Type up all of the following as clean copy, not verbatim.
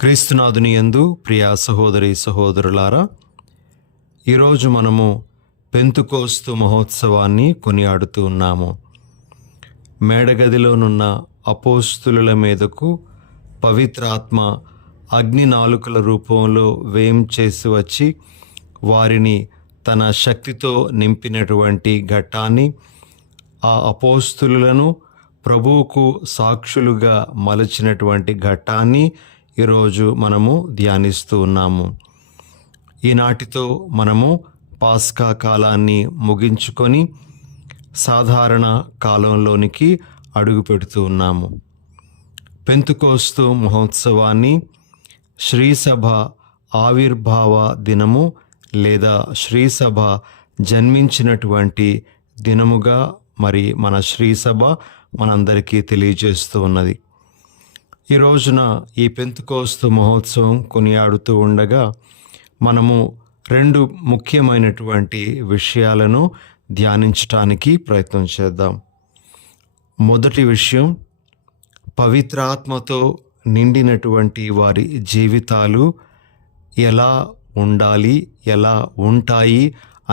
క్రీస్తునాథుని యందు ప్రియ సహోదరి సహోదరులారా, ఈరోజు మనము పెంతుకోస్తు మహోత్సవాన్ని కొనియాడుతూ ఉన్నాము. మేడగదిలోనున్న అపోస్తులుల మీదకు పవిత్రాత్మ అగ్ని నాలుకల రూపంలో వేంచేసి వచ్చి వారిని తన శక్తితో నింపినటువంటి ఘట్టాన్ని, ఆ అపోస్తులులను ప్రభువుకు సాక్షులుగా మలచినటువంటి ఘట్టాన్ని ఈరోజు మనము ధ్యానిస్తూ ఉన్నాము. ఈనాటితో మనము పాస్కా కాలాన్ని ముగించుకొని సాధారణ కాలంలోనికి అడుగు పెడుతూ ఉన్నాము. పెంతుకోస్తు మహోత్సవాన్ని శ్రీసభ ఆవిర్భావ దినము లేదా శ్రీసభ జన్మించినటువంటి దినముగా మరి మన శ్రీసభ మనందరికీ తెలియజేస్తూ ఉన్నది. ఈ రోజున ఈ పెంతుకోస్తు మహోత్సవం కొనియాడుతూ ఉండగా మనము రెండు ముఖ్యమైనటువంటి విషయాలను ధ్యానించటానికి ప్రయత్నం చేద్దాం. మొదటి విషయం, పవిత్రాత్మతో నిండినటువంటి వారి జీవితాలు ఎలా ఉండాలి, ఎలా ఉంటాయి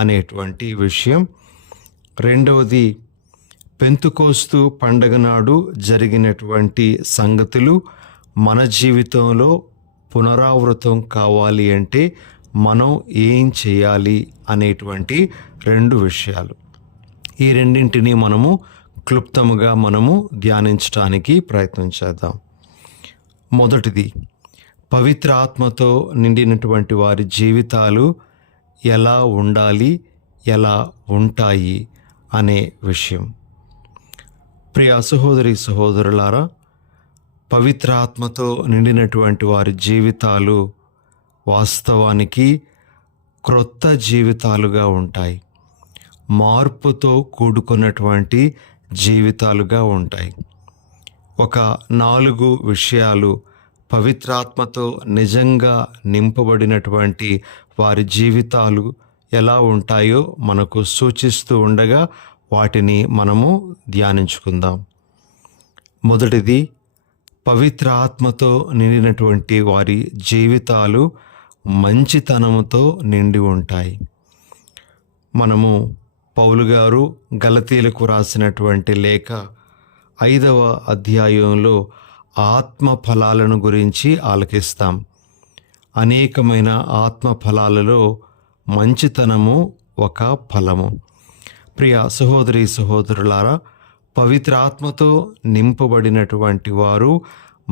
అనేటువంటి విషయం. రెండవది, పెంతుకోస్తు పండగ నాడు జరిగినటువంటి సంగతులు మన జీవితంలో పునరావృతం కావాలి అంటే మనం ఏం చేయాలి అనేటువంటి రెండు విషయాలు. ఈ రెండింటినీ మనము క్లుప్తముగా మనము ధ్యానించడానికి ప్రయత్నం చేద్దాం. మొదటిది, పవిత్ర ఆత్మతో నిండినటువంటి వారి జీవితాలు ఎలా ఉండాలి, ఎలా ఉంటాయి అనే విషయం. ప్రియ సహోదరి సహోదరులారా, పవిత్ర ఆత్మతో నిండినటువంటి వారి జీవితాలు వాస్తవానికి క్రొత్త జీవితాలుగా ఉంటాయి. మార్పుతో కూడుకున్నటువంటి జీవితాలుగా ఉంటాయి. ఒక 4 విషయాలు పవిత్రాత్మతో నిజంగా నింపబడినటువంటి వారి జీవితాలు ఎలా ఉంటాయో మనకు సూచిస్తూ ఉండగా వాటిని మనము ధ్యానించుకుందాం. మొదటిది, పవిత్ర ఆత్మతో నిండినటువంటి వారి జీవితాలు మంచితనముతో నిండి ఉంటాయి. మనము పౌలు గారు గలతీలకు రాసినటువంటి లేఖ 5వ అధ్యాయంలో ఆత్మ ఫలాలను గురించి ఆలకిస్తాం. అనేకమైన ఆత్మ ఫలాలలో మంచితనము ఒక ఫలము. ప్రియ సహోదరి సహోదరులారా, పవిత్ర ఆత్మతో నింపబడినటువంటి వారు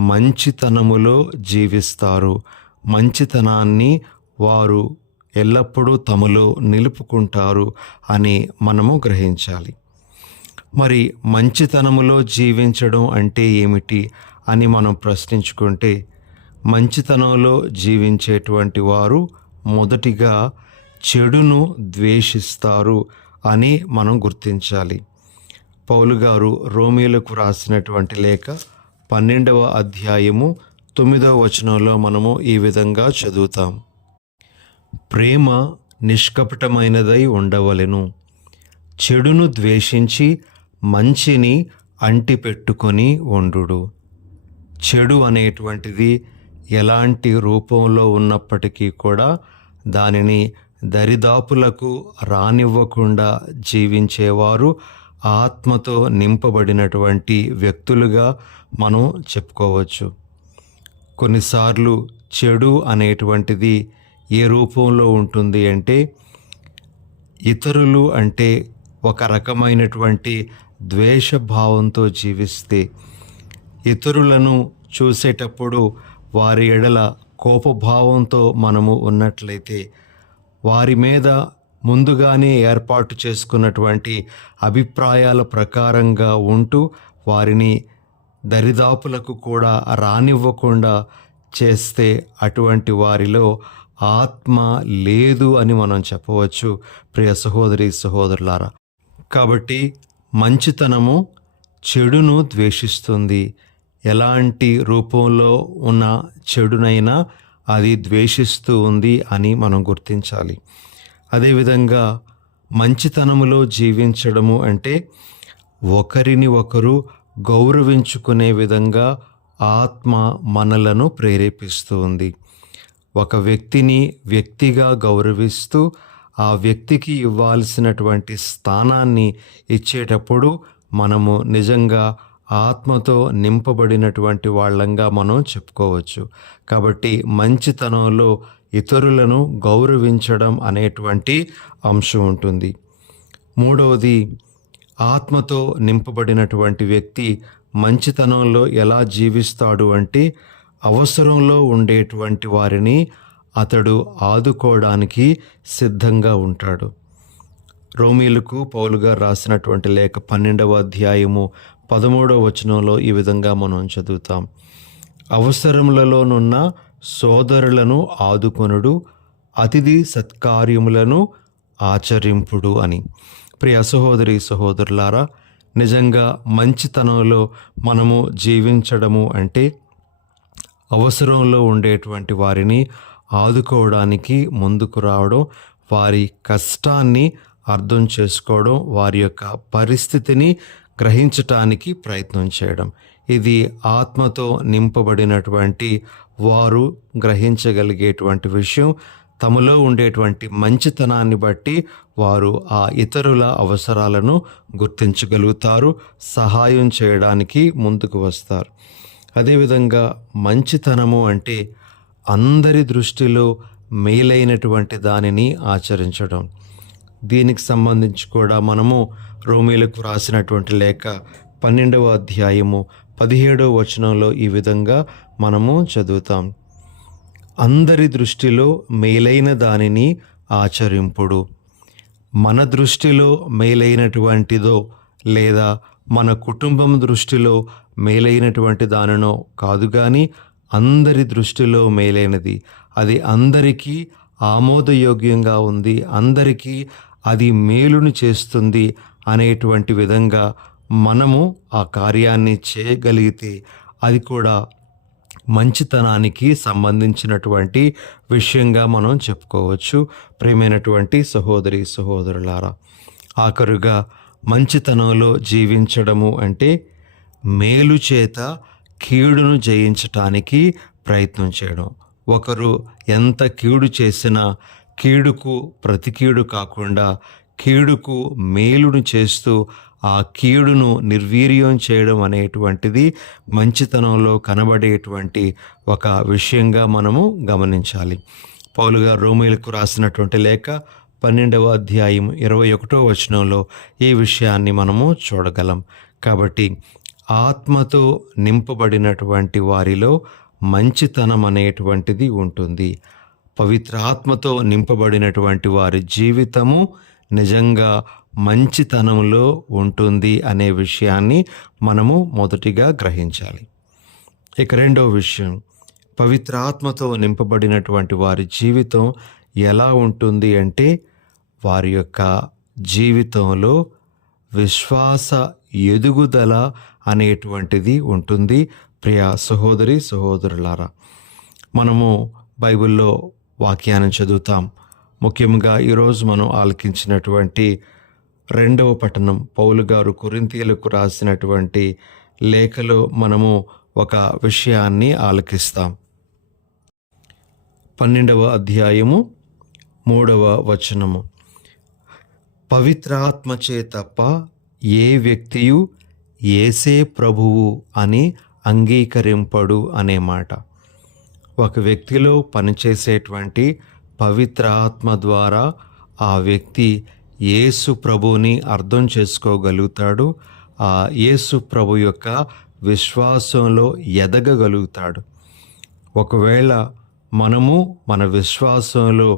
మంచితనములో జీవిస్తారు. మంచితనాన్ని వారు ఎల్లప్పుడూ తమలో నిలుపుకుంటారు అని మనము గ్రహించాలి. మరి మంచితనములో జీవించడం అంటే ఏమిటి అని మనం ప్రశ్నించుకుంటే, మంచితనంలో జీవించేటువంటి వారు మొదటిగా చెడును ద్వేషిస్తారు అని మనం గుర్తించాలి. పౌలు గారు రోమీయులకు రాసినటువంటి లేఖ 12వ అధ్యాయము 9వ వచనంలో మనము ఈ విధంగా చదువుతాం. ప్రేమ నిష్కపటమైనదై ఉండవలెను, చెడును ద్వేషించి మంచిని అంటిపెట్టుకొని ఉండుడు. చెడు అనేటువంటిది ఎలాంటి రూపంలో ఉన్నప్పటికీ కూడా దానిని దరిదాపులకు రానివ్వకుండా జీవించేవారు ఆత్మతో నింపబడినటువంటి వ్యక్తులుగా మనం చెప్పుకోవచ్చు. కొన్నిసార్లు చెడు అనేటువంటిది ఏ రూపంలో ఉంటుంది అంటే, ఇతరులు అంటే ఒక రకమైనటువంటి ద్వేషభావంతో జీవిస్తే, ఇతరులను చూసేటప్పుడు వారి ఎడల కోపభావంతో మనము ఉన్నట్లయితే, వారి మీద ముందుగానే ఏర్పాటు చేసుకున్నటువంటి అభిప్రాయాల ప్రకారంగా ఉంటూ వారిని దరిదాపులకు కూడా రానివ్వకుండా చేస్తే అటువంటి వారిలో ఆత్మ లేదు అని మనం చెప్పవచ్చు. ప్రియ సహోదరి సహోదరులారా, కాబట్టి మంచితనము చెడును ద్వేషిస్తుంది. ఎలాంటి రూపంలో ఉన్న చెడునైనా అది ద్వేషిస్తూ ఉంది అని మనం గుర్తించాలి. అదేవిధంగా మంచితనములో జీవించడము అంటే ఒకరిని ఒకరు గౌరవించుకునే విధంగా ఆత్మ మనలను ప్రేరేపిస్తూ ఉంది. ఒక వ్యక్తిని వ్యక్తిగా గౌరవిస్తూ ఆ వ్యక్తికి ఇవ్వాల్సినటువంటి స్థానాన్ని ఇచ్చేటప్పుడు మనము నిజంగా ఆత్మతో నింపబడినటువంటి వాళ్ళంగా మనం చెప్పుకోవచ్చు. కాబట్టి మంచితనంలో ఇతరులను గౌరవించడం అనేటువంటి అంశం ఉంటుంది. మూడవది, ఆత్మతో నింపబడినటువంటి వ్యక్తి మంచితనంలో ఎలా జీవిస్తాడు అంటే అవసరంలో ఉండేటువంటి వారిని అతడు ఆదుకోవడానికి సిద్ధంగా ఉంటాడు. రోమీలకు పౌలు గారు రాసినటువంటి లేఖ 12వ అధ్యాయము 13వ వచనంలో ఈ విధంగా మనం చదువుతాం. అవసరములలోనున్న సోదరులను ఆదుకొనుడు, అతిథి సత్కార్యములను ఆచరింపుడు అని. ప్రియ సహోదరి సహోదరులారా, నిజంగా మంచితనంలో మనము జీవించడము అంటే అవసరంలో ఉండేటువంటి వారిని ఆదుకోవడానికి ముందుకు రావడం, వారి కష్టాన్ని అర్థం చేసుకోవడం, వారి యొక్క పరిస్థితిని గ్రహించటానికి ప్రయత్నం చేయడం. ఇది ఆత్మతో నింపబడినటువంటి వారు గ్రహించగలిగేటువంటి విషయం. తమలో ఉండేటువంటి మంచితనాన్ని బట్టి వారు ఆ ఇతరుల అవసరాలను గుర్తించగలుగుతారు, సహాయం చేయడానికి ముందుకు వస్తారు. అదేవిధంగా మంచితనము అంటే అందరి దృష్టిలో మేలైనటువంటి దానిని ఆచరించడం. దీనికి సంబంధించి కూడా మనము రోమీలకు రాసినటువంటి లేఖ 12వ అధ్యాయము 17వ వచనంలో ఈ విధంగా మనము చదువుతాం. అందరి దృష్టిలో మేలైన దానిని ఆచరింపుడు. మన దృష్టిలో మేలైనటువంటిదో లేదా మన కుటుంబం దృష్టిలో మేలైనటువంటి దానినో కాదు, కానీ అందరి దృష్టిలో మేలైనది, అది అందరికీ ఆమోదయోగ్యంగా ఉంది, అందరికీ అది మేలును చేస్తుంది అనేటువంటి విధంగా మనము ఆ కార్యాన్ని చేయగలిగితే అది కూడా మంచితనానికి సంబంధించినటువంటి విషయంగా మనం చెప్పుకోవచ్చు. ప్రియమైనటువంటి సహోదరి సహోదరులారా, ఆఖరుగా మంచితనంలో జీవించడము అంటే మేలు చేత కీడును జయించటానికి ప్రయత్నం చేయడం. ఒకరు ఎంత కీడు చేసినా కీడుకు ప్రతికీడు కాకుండా కీడుకు మేలును చేస్తూ ఆ కీడును నిర్వీర్యం చేయడం అనేటువంటిది మంచితనంలో కనబడేటువంటి ఒక విషయంగా మనము గమనించాలి. పౌలు గారు రోమీలకు రాసినటువంటి లేఖ 12వ అధ్యాయం 21వ వచనంలో ఈ విషయాన్ని మనము చూడగలం. కాబట్టి ఆత్మతో నింపబడినటువంటి వారిలో మంచితనం అనేటువంటిది ఉంటుంది. పవిత్ర ఆత్మతో నింపబడినటువంటి వారి జీవితము నిజంగా మంచితనంలో ఉంటుంది అనే విషయాన్ని మనము మొదటిగా గ్రహించాలి. ఇక రెండవ విషయం, పవిత్ర ఆత్మతో నింపబడినటువంటి వారి జీవితం ఎలా ఉంటుంది అంటే వారి యొక్క జీవితంలో విశ్వాస ఎదుగుదల అనేటువంటిది ఉంటుంది. ప్రియ సహోదరి సహోదరులారా, మనము బైబిల్లో వాక్యాన్ని చదువుతాం. ముఖ్యంగా ఈరోజు మనం ఆలకించినటువంటి రెండవ పట్టణం, పౌలు గారు కొరింథీయులకు రాసినటువంటి లేఖలో మనము ఒక విషయాన్ని ఆలకిస్తాం. 12వ అధ్యాయము 3వ వచనము, పవిత్రాత్మచే తప్ప ఏ వ్యక్తియు యేసే ప్రభువు అని అంగీకరింపడు అనే మాట. ఒక వ్యక్తిలో పనిచేసేటువంటి పవిత్ర ఆత్మ ద్వారా ఆ వ్యక్తి యేసు ప్రభువుని అర్థం చేసుకోగలుగుతాడు. ఆ యేసు ప్రభు యొక్క విశ్వాసంలో ఎదగగలుగుతాడు. ఒకవేళ మనము మన విశ్వాసంలో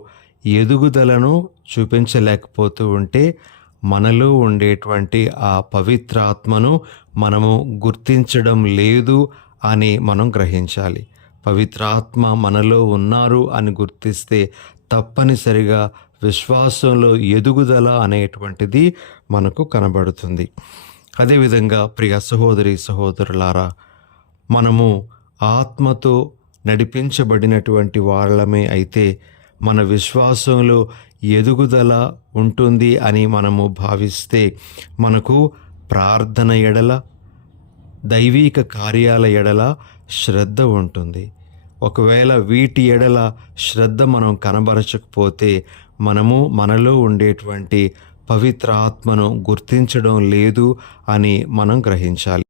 ఎదుగుదలను చూపించలేకపోతూ ఉంటే మనలో ఉండేటువంటి ఆ పవిత్రాత్మను మనము గుర్తించడం లేదు అని మనం గ్రహించాలి. పవిత్రాత్మ మనలో ఉన్నారు అని గుర్తిస్తే తప్పనిసరిగా విశ్వాసంలో ఎదుగుదల అనేటువంటిది మనకు కనబడుతుంది. అదేవిధంగా ప్రియ సహోదరి సహోదరులారా, మనము ఆత్మతో నడిపించబడినటువంటి వాళ్ళమే అయితే మన విశ్వాసంలో ఎదుగుదల ఉంటుంది అని మనము భావిస్తే మనకు ప్రార్థన ఎడల, దైవిక కార్యాల ఎడల శ్రద్ధ ఉంటుంది. ఒకవేళ వీటి ఎడల శ్రద్ధ మనం కనబరచకపోతే మనము మనలో ఉండేటువంటి పవిత్ర ఆత్మను గుర్తించడం లేదు అని మనం గ్రహించాలి.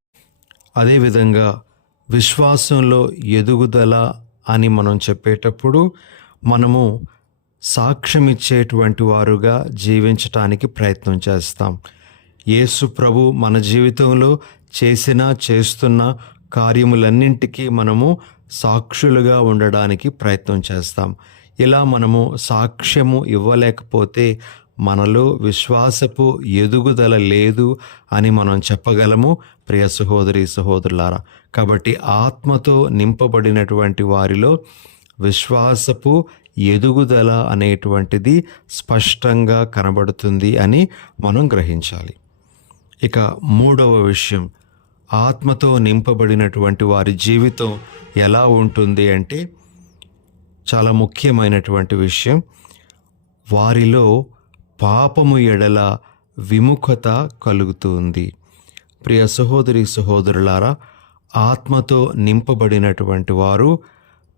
అదేవిధంగా విశ్వాసంలో ఎదుగుదల అని మనం చెప్పేటప్పుడు మనము సాక్ష్యం ఇచ్చేటువంటి వారుగా జీవించటానికి ప్రయత్నం చేస్తాం. యేసు ప్రభు మన జీవితంలో చేస్తున్న కార్యములన్నింటికీ మనము సాక్షులుగా ఉండడానికి ప్రయత్నం చేస్తాం. ఇలా మనము సాక్ష్యము ఇవ్వలేకపోతే మనలో విశ్వాసపు ఎదుగుదల లేదు అని మనం చెప్పగలము ప్రియ సహోదరి సహోదరులారా. కాబట్టి ఆత్మతో నింపబడినటువంటి వారిలో విశ్వాసపు ఎదుగుదల అనేటువంటిది స్పష్టంగా కనబడుతుంది అని మనం గ్రహించాలి. ఇక మూడవ విషయం, ఆత్మతో నింపబడినటువంటి వారి జీవితం ఎలా ఉంటుంది అంటే చాలా ముఖ్యమైనటువంటి విషయం, వారిలో పాపము ఎడల విముఖత కలుగుతుంది. ప్రియ సహోదరి సహోదరులారా, ఆత్మతో నింపబడినటువంటి వారు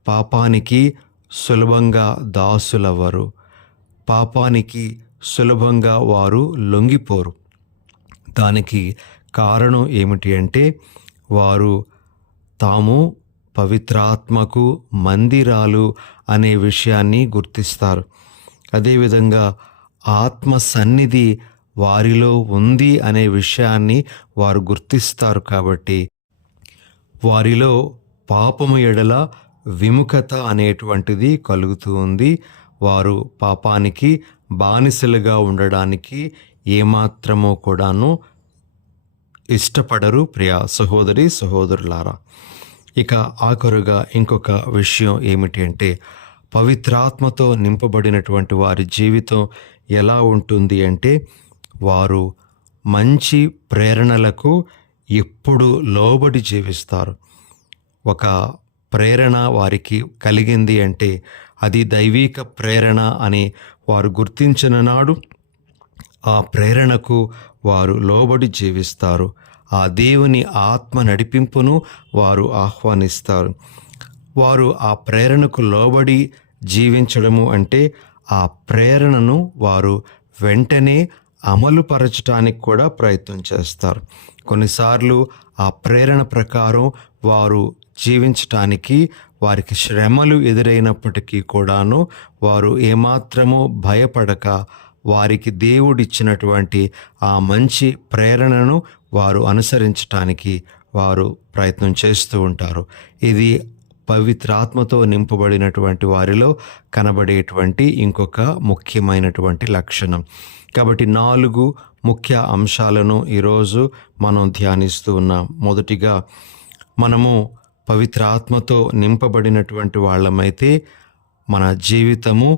పాపానికి సులభంగా దాసులవ్వరు. పాపానికి సులభంగా వారు లొంగిపోరు. దానికి కారణం ఏమిటి అంటే వారు తాము పవిత్రాత్మకు మందిరాలు అనే విషయాన్ని గుర్తిస్తారు. అదేవిధంగా ఆత్మ సన్నిధి వారిలో ఉంది అనే విషయాన్ని వారు గుర్తిస్తారు. కాబట్టి వారిలో పాపము ఎడల విముఖత అనేటువంటిది కలుగుతూ ఉంది. వారు పాపానికి బానిసలుగా ఉండడానికి ఏమాత్రమో కూడాను ఇష్టపడరు ప్రియ సహోదరి సహోదరులారా. ఇక ఆఖరుగా ఇంకొక విషయం ఏమిటి అంటే పవిత్రాత్మతో నింపబడినటువంటి వారి జీవితం ఎలా ఉంటుంది అంటే వారు మంచి ప్రేరణలకు ఎప్పుడు లోబడి జీవిస్తారు. ఒక ప్రేరణ వారికి కలిగింది అంటే అది దైవిక ప్రేరణ అని వారు గుర్తించిన నాడు ఆ ప్రేరణకు వారు లోబడి జీవిస్తారు. ఆ దేవుని ఆత్మ నడిపింపును వారు ఆహ్వానిస్తారు. వారు ఆ ప్రేరణకు లోబడి జీవించడము అంటే ఆ ప్రేరణను వారు వెంటనే అమలుపరచడానికి కూడా ప్రయత్నం చేస్తారు. కొన్నిసార్లు ఆ ప్రేరణ ప్రకారం వారు జీవించటానికి వారికి శ్రమలు ఎదురైనప్పటికీ కూడాను వారు ఏమాత్రమూ భయపడక వారికి దేవుడిచ్చినటువంటి ఆ మంచి ప్రేరణను వారు అనుసరించటానికి వారు ప్రయత్నం చేస్తూ ఉంటారు. ఇది పవిత్రాత్మతో నింపబడినటువంటి వారిలో కనబడేటువంటి ఇంకొక ముఖ్యమైనటువంటి లక్షణం. కాబట్టి 4 ముఖ్య అంశాలను ఈరోజు మనం ధ్యానిస్తూ ఉన్నాం. మొదటిగా, మనము పవిత్రాత్మతో నింపబడినటువంటి వాళ్ళమైతే మన జీవితము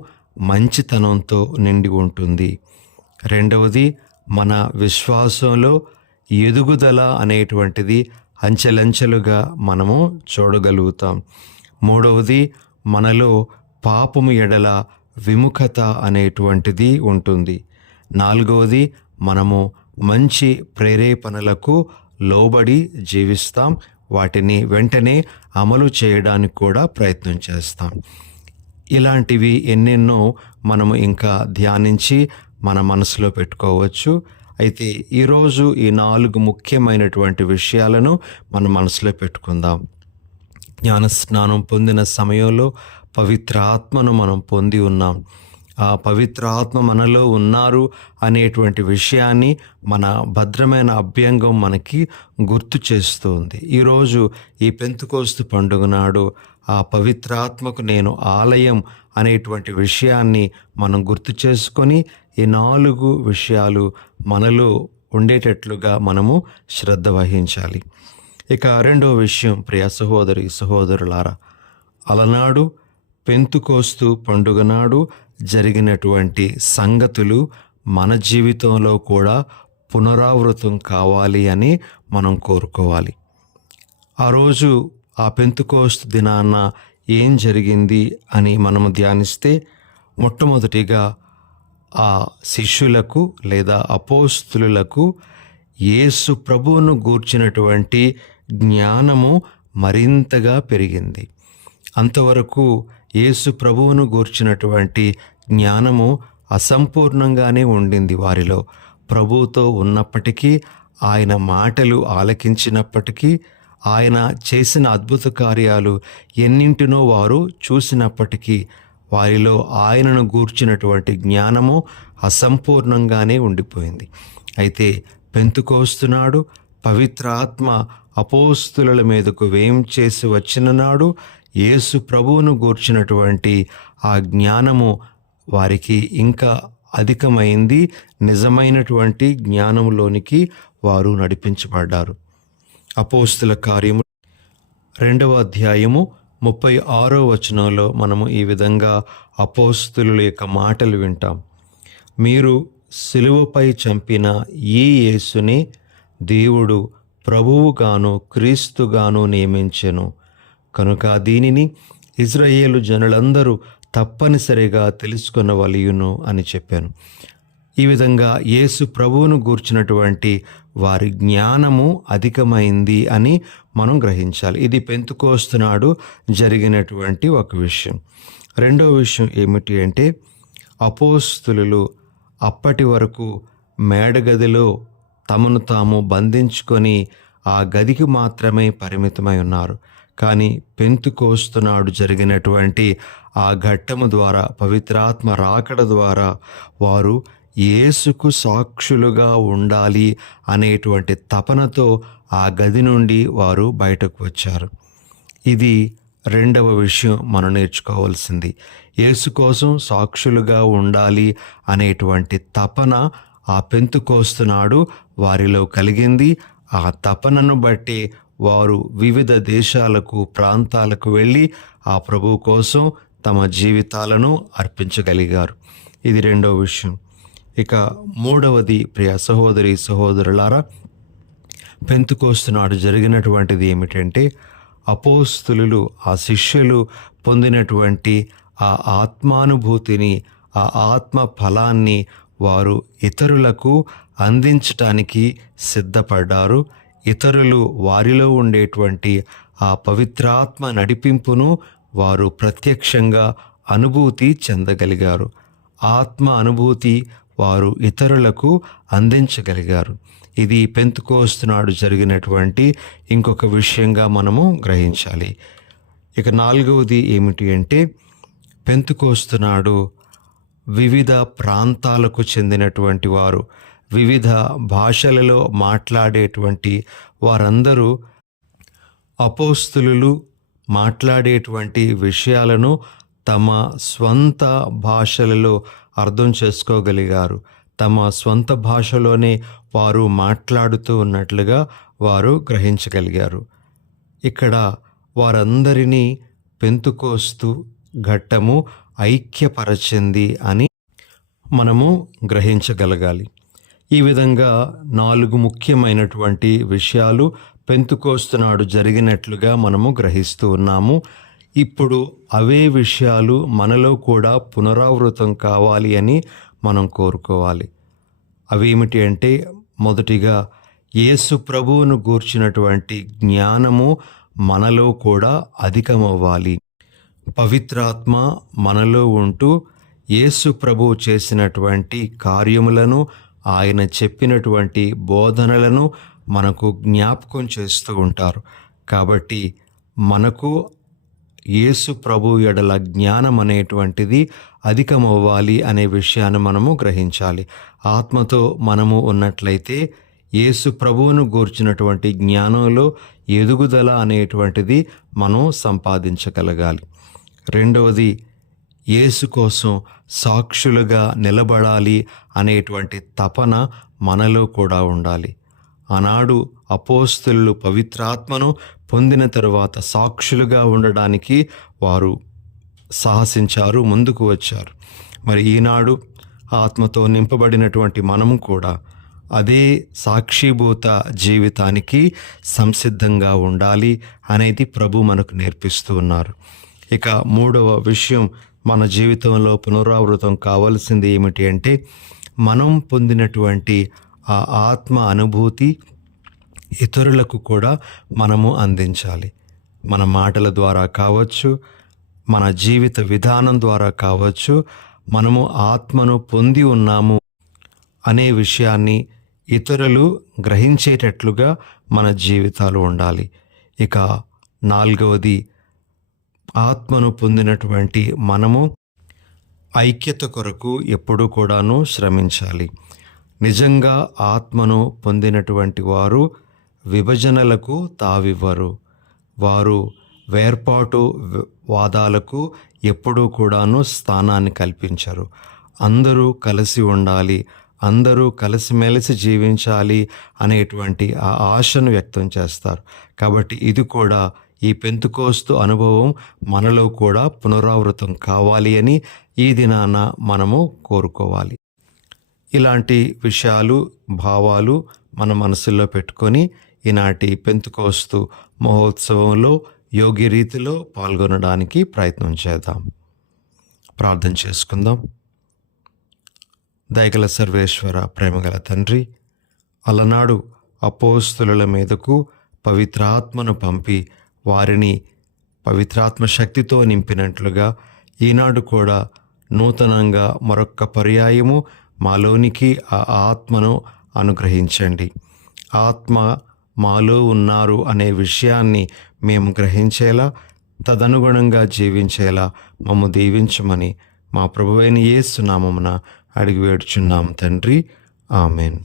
మంచితనంతో నిండి ఉంటుంది. రెండవది, మన విశ్వాసంలో ఎదుగుదల అనేటువంటిది అంచెలంచెలుగా మనము చూడగలుగుతాం. మూడవది, మనలో పాపము ఎడల విముఖత అనేటువంటిది ఉంటుంది. నాలుగవది, మనము మంచి ప్రేరేపణలకు లోబడి జీవిస్తాం. వాటిని వెంటనే అమలు చేయడానికి కూడా ప్రయత్నం చేస్తాం. ఇలాంటివి ఎన్నెన్నో మనము ఇంకా ధ్యానించి మన మనసులో పెట్టుకోవచ్చు. అయితే ఈరోజు ఈ 4 ముఖ్యమైనటువంటి విషయాలను మన మనసులో పెట్టుకుందాం. జ్ఞానస్నానం పొందిన సమయంలో పవిత్ర ఆత్మను మనం పొంది ఉన్నాం. ఆ పవిత్ర ఆత్మ మనలో ఉన్నారు అనేటువంటి విషయాన్ని మన భద్రమైన అభ్యంగం మనకి గుర్తు చేస్తుంది. ఈరోజు ఈ పెంతెకోస్తు పండుగ నాడు ఆ పవిత్రాత్మకు నేను ఆలయం అనేటువంటి విషయాన్ని మనం గుర్తు చేసుకొని ఈ 4 విషయాలు మనలో ఉండేటట్లుగా మనము శ్రద్ధ వహించాలి. ఇక రెండవ విషయం, ప్రియ సహోదరి సహోదరులారా, అలనాడు పెంతెకోస్తు పండుగ నాడు జరిగినటువంటి సంగతులు మన జీవితంలో కూడా పునరావృతం కావాలి అని మనం కోరుకోవాలి. ఆ రోజు ఆ పెంతెకోస్తు దినాన ఏం జరిగింది అని మనము ధ్యానిస్తే, మొట్టమొదటిగా ఆ శిష్యులకు లేదా అపోస్తులులకు యేసు ప్రభువును గూర్చినటువంటి జ్ఞానము మరింతగా పెరిగింది. అంతవరకు యేసు ప్రభువును గూర్చినటువంటి జ్ఞానము అసంపూర్ణంగానే ఉండింది వారిలో. ప్రభువుతో ఉన్నప్పటికీ, ఆయన మాటలు ఆలకించినప్పటికీ, ఆయన చేసిన అద్భుత కార్యాలు ఎన్నింటినో వారు చూసినప్పటికీ, వారిలో ఆయనను గూర్చినటువంటి జ్ఞానము అసంపూర్ణంగానే ఉండిపోయింది. అయితే పెంతెకోస్తు నాడు పవిత్రాత్మ అపోస్తుల మీదకు వేంచేసి వచ్చిన నాడు యేసు ప్రభువును గూర్చినటువంటి ఆ జ్ఞానము వారికి ఇంకా అధికమైంది. నిజమైనటువంటి జ్ఞానంలోనికి వారు నడిపించబడ్డారు. అపోస్తుల కార్యము 2వ అధ్యాయము 36వ వచనంలో మనము ఈ విధంగా అపోస్తుల యొక్క మాటలు వింటాం. మీరు సిలువపై చంపిన ఈ యేసుని దేవుడు ప్రభువుగాను క్రీస్తుగాను నియమించెను. కనుక దీనిని ఇజ్రాయేలు జనులందరూ తప్పనిసరిగా తెలుసుకొనవలయును అని చెప్పాను. ఈ విధంగా యేసు ప్రభువును గూర్చినటువంటి వారి జ్ఞానము అధికమైంది అని మనం గ్రహించాలి. ఇది పెంతెకోస్తు నాడు జరిగినటువంటి ఒక విషయం. రెండవ విషయం ఏమిటి అంటే, అపోస్తులు అప్పటి వరకు మేడగదిలో తమను తాము బంధించుకొని ఆ గదికి మాత్రమే పరిమితమై ఉన్నారు. కానీ పెంతెకోస్తు నాడు జరిగినటువంటి ఆ ఘట్టము ద్వారా, పవిత్రాత్మ రాకడ ద్వారా వారు యేసుకు సాక్షులుగా ఉండాలి అనేటువంటి తపనతో ఆ గది నుండి వారు బయటకు వచ్చారు. ఇది రెండవ విషయం మనం నేర్చుకోవాల్సింది. యేసు కోసం సాక్షులుగా ఉండాలి అనేటువంటి తపన ఆ పెంతెకోస్తు నాడు వారిలో కలిగింది. ఆ తపనను బట్టి వారు వివిధ దేశాలకు, ప్రాంతాలకు వెళ్ళి ఆ ప్రభువు కోసం తమ జీవితాలను అర్పించగలిగారు. ఇది రెండవ విషయం. ఇక మూడవది, ప్రియ సహోదరి సహోదరులారా, పెంతెకోస్తు నాడు జరిగినటువంటిది ఏమిటంటే, అపోస్తులు, ఆ శిష్యులు పొందినటువంటి ఆ ఆత్మానుభూతిని, ఆ ఆత్మ ఫలాన్ని వారు ఇతరులకు అందించటానికి సిద్ధపడ్డారు. ఇతరులు వారిలో ఉండేటువంటి ఆ పవిత్రాత్మ నడిపింపును వారు ప్రత్యక్షంగా అనుభూతి చెందగలిగారు. ఆత్మ అనుభూతి వారు ఇతరులకు అందించగలిగారు. ఇది పెంతెకోస్తు నాడు జరిగినటువంటి ఇంకొక విషయంగా మనము గ్రహించాలి. ఇక నాలుగవది ఏమిటి అంటే, పెంతెకోస్తు నాడు వివిధ ప్రాంతాలకు చెందినటువంటి వారు, వివిధ భాషలలో మాట్లాడేటువంటి వారందరూ అపోస్తులు మాట్లాడేటువంటి విషయాలను తమ స్వంత భాషలలో అర్థం చేసుకోగలిగారు. తమ స్వంత భాషలోనే వారు మాట్లాడుతూ ఉన్నట్లుగా వారు గ్రహించగలిగారు. ఇక్కడ వారందరినీ పెంతెకోస్తు ఘట్టము ఐక్యపరచింది అని మనము గ్రహించగలగాలి. ఈ విధంగా 4 ముఖ్యమైనటువంటి విషయాలు పెంతెకోస్తు నాడు జరిగినట్లుగా మనము గ్రహిస్తూ ఉన్నాము. ఇప్పుడు అవే విషయాలు మనలో కూడా పునరావృతం కావాలి అని మనం కోరుకోవాలి. అవేమిటి అంటే, మొదటిగా యేసు ప్రభువును గూర్చినటువంటి జ్ఞానము మనలో కూడా అధికమవ్వాలి. పవిత్రాత్మ మనలో ఉంటూ యేసు ప్రభువు చేసినటువంటి కార్యములను, ఆయన చెప్పినటువంటి బోధనలను మనకు జ్ఞాపకం చేస్తూ ఉంటారు. కాబట్టి మనకు యేసు ప్రభు ఎడల జ్ఞానం అనేటువంటిది అధికమవ్వాలి అనే విషయాన్ని మనము గ్రహించాలి. ఆత్మతో మనము ఉన్నట్లయితే యేసు ప్రభువును గూర్చినటువంటి జ్ఞానంలో ఎదుగుదల అనేటువంటిది మనం సంపాదించగలగాలి. రెండవది, యేసు కోసం సాక్షులుగా నిలబడాలి అనేటువంటి తపన మనలో కూడా ఉండాలి. ఆనాడు అపోస్తలులు పవిత్రాత్మను పొందిన తరువాత సాక్షులుగా ఉండడానికి వారు సాహసించారు, ముందుకు వచ్చారు. మరి ఈనాడు ఆత్మతో నింపబడినటువంటి మనము కూడా అదే సాక్షిభూత జీవితానికి సంసిద్ధంగా ఉండాలి అనేది ప్రభు మనకు నేర్పిస్తూ ఉన్నారు. ఇక మూడవ విషయం, మన జీవితంలో పునరావృతం కావాల్సింది ఏమిటి అంటే, మనం పొందినటువంటి ఆ ఆత్మ అనుభూతి ఇతరులకు కూడా మనము అందించాలి. మన మాటల ద్వారా కావచ్చు, మన జీవిత విధానం ద్వారా కావచ్చు, మనము ఆత్మను పొంది ఉన్నాము అనే విషయాన్ని ఇతరులు గ్రహించేటట్లుగా మన జీవితాలు ఉండాలి. ఇక 4వది, ఆత్మను పొందినటువంటి మనము ఐక్యత కొరకు ఎప్పుడూ కూడాను శ్రమించాలి. నిజంగా ఆత్మను పొందినటువంటి వారు విభజనలకు తావివ్వరు. వారు వేర్పాటు వాదాలకు ఎప్పుడూ కూడాను స్థానాన్ని కల్పించరు. అందరూ కలిసి ఉండాలి, అందరూ కలిసిమెలిసి జీవించాలి అనేటువంటి ఆ ఆశను వ్యక్తం చేస్తారు. కాబట్టి ఇది కూడా, ఈ పెంతెకోస్తు అనుభవం మనలో కూడా పునరావృతం కావాలి అని ఈ దినాన మనము కోరుకోవాలి. ఇలాంటి విషయాలు, భావాలు మన మనసుల్లో పెట్టుకొని ఈనాటి పెంతెకోస్తు మహోత్సవంలో యోగ్య రీతిలో పాల్గొనడానికి ప్రయత్నం చేద్దాం. ప్రార్థన చేసుకుందాం. దయగల సర్వేశ్వర, ప్రేమగల తండ్రి, అలనాడు అపోస్తలుల మీదకు పవిత్రాత్మను పంపి వారిని పవిత్రాత్మ శక్తితో నింపినట్లుగా ఈనాడు కూడా నూతనంగా మరొక్క పర్యాయము మాలోనికి ఆ ఆత్మను అనుగ్రహించండి. ఆత్మ మాలో ఉన్నారు అనే విషయాన్ని మేము గ్రహించేలా, తదనుగుణంగా జీవించేలా మమ్ము దీవించమని మా ప్రభువైన యేసు నామమున అడిగి వేడుచున్నాం తండ్రి. ఆమెన్.